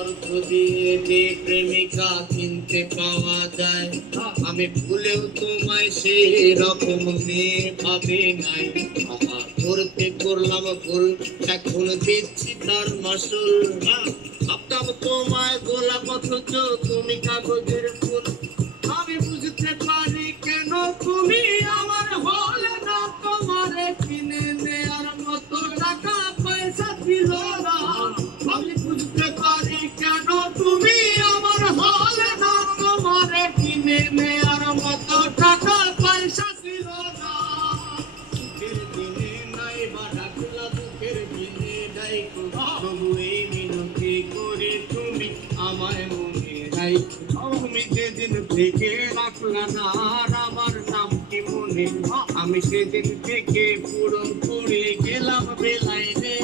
অর্থ দিয়ে যে প্রেমিকা কিনতে পাওয়া যায়, আমি ভুলেও তোমায় সেই রকম মেয়ে ভাবে নাই। করতে করলাম ভুল, এখন দিচ্ছি তার মাসুল। ভাবতাম তোমায় গোলাপ অথচ তুমি কাগজের ফুল। আমি বুঝতে পারি কেন তুমি আমার হলে না, তোমারে কিনে নেয়ার মতো টাকা পয়সা ছিল না। আমি বুঝতে পারি কেন তুমি আমার হলে না, তোমারে কিনে নেয়ার মতো টাকা পয়সা ছিল না। সুখের দিনে নাই বা ডাকলা, দুঃখের দিনে ডাইকো, তবু এই মিনতি করে তুমি আমায় মনে রাখো। তুমি যেদিন থেকে রাখলা না আর আমার নাম কি মনে, আমি সেদিন থেকে পুরো পড়ে গেলাম বেলায় রে।